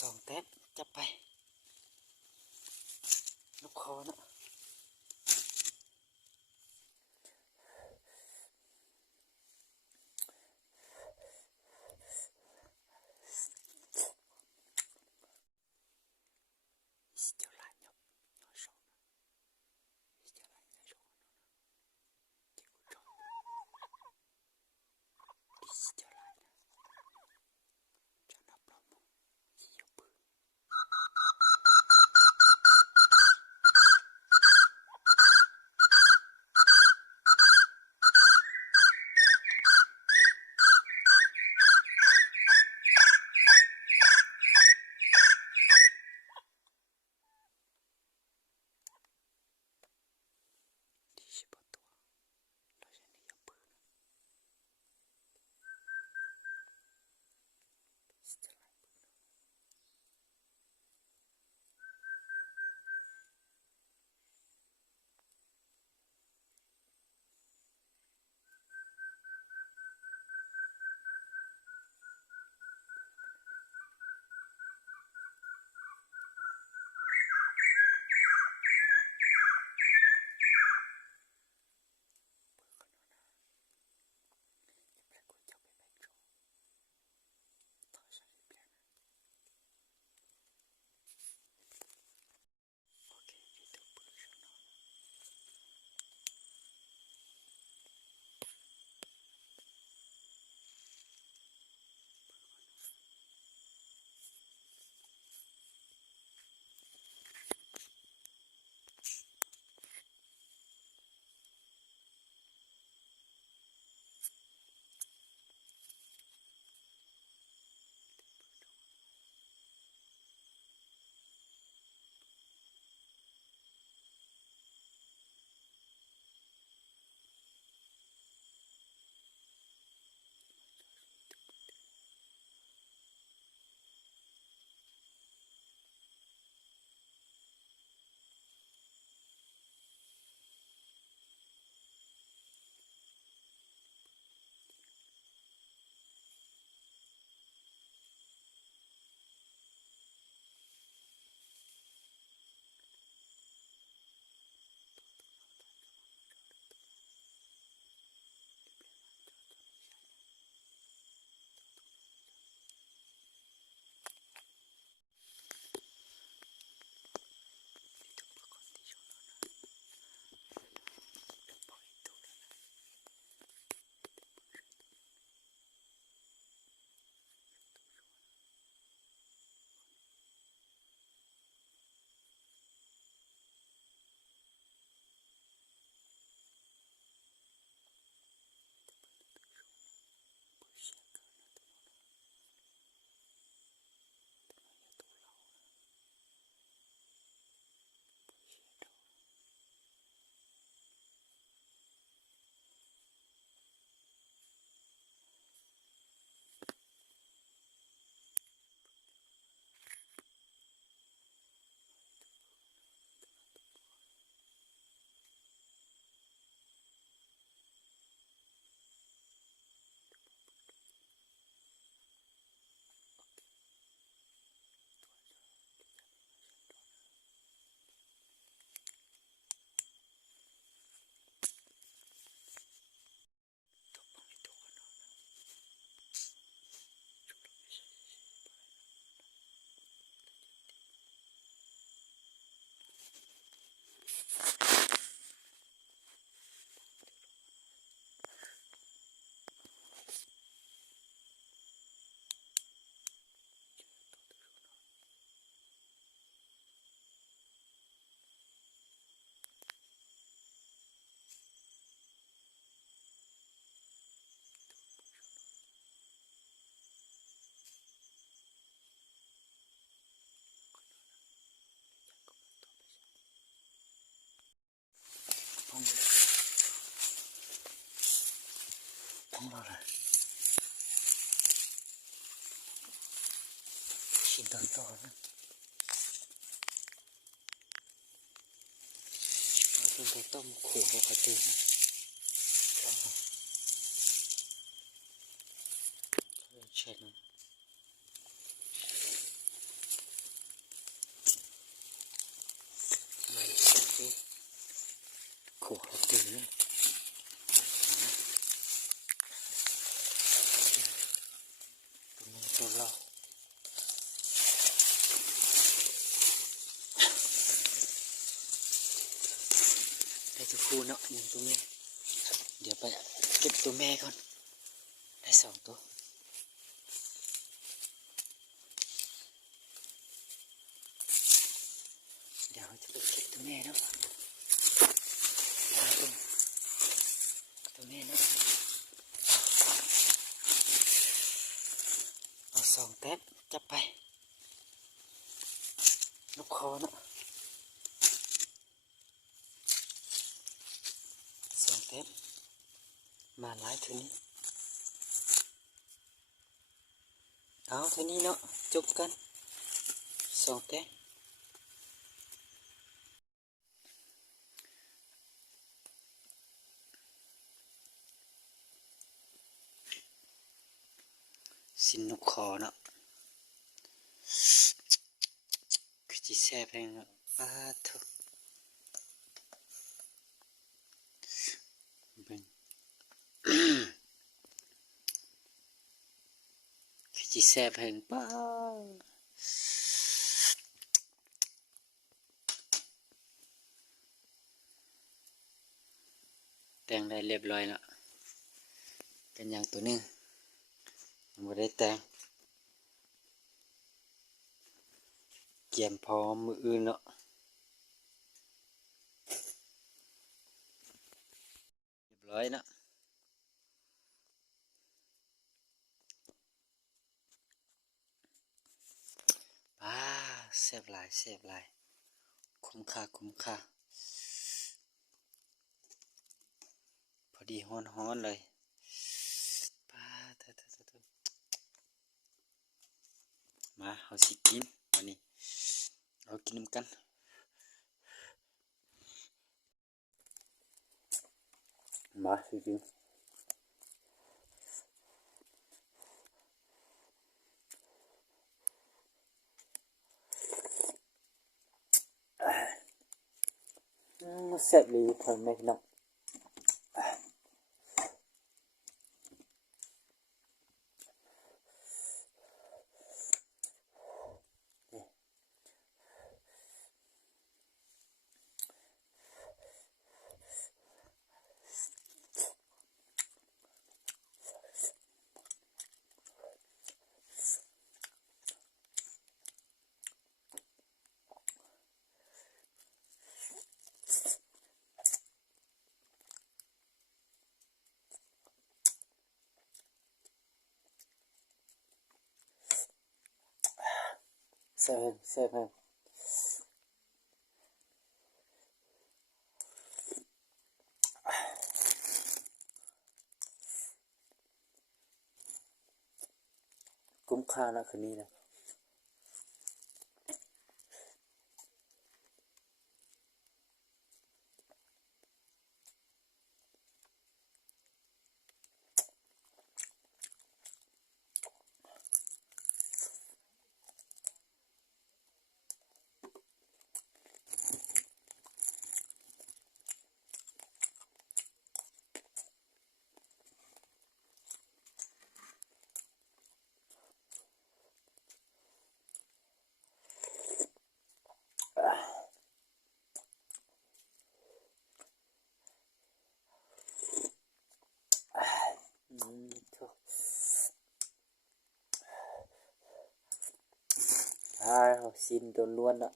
2 แต้มจับไปนกคอนะพองเราเลยชิ้นต่อๆนะเราต้องต้มขูดปกตินะเช่น ขู่เขาตื่นนะตัวนี้ตัวเราได้ตัวผู้เนาะยังตัวนี้เดี๋ยวไปเก็บตัวแม่ก่อนได้2 ตัวเดี๋ยวจะไปเก็บตัวแม่เนาะตัวแม่เนาะเอา2 แต้มจับไปนกคอเนาะ2 แต้มมาหลายเท่านี้เอาเท่านี้เนาะจบกัน2 แต้มสินนกคอเนาะคือจีแซ่บแพงเนาะทุกเบิ่ง คือจีแซ่บแพงป้าแต่งได้เรียบร้อยแล้วกันอย่างตัวนึงยังไม่ได้แต่งเกียมพร้อมมืออื่นเนาะเรียบร้อยเนาะแซ่บหลายแซ่บหลายคุ้มค่าคุ้มค่าพอดีฮ้อนๆเลยป้าเถอะมาเอาสิกินวันนี้เอากินน้ำกันมาสิกินแซ่บเลยเพิ่มไม่น้องแซ่บแซ่บคุ้มค่านะคืนนี้นะซินตัวล้วนอ่ะ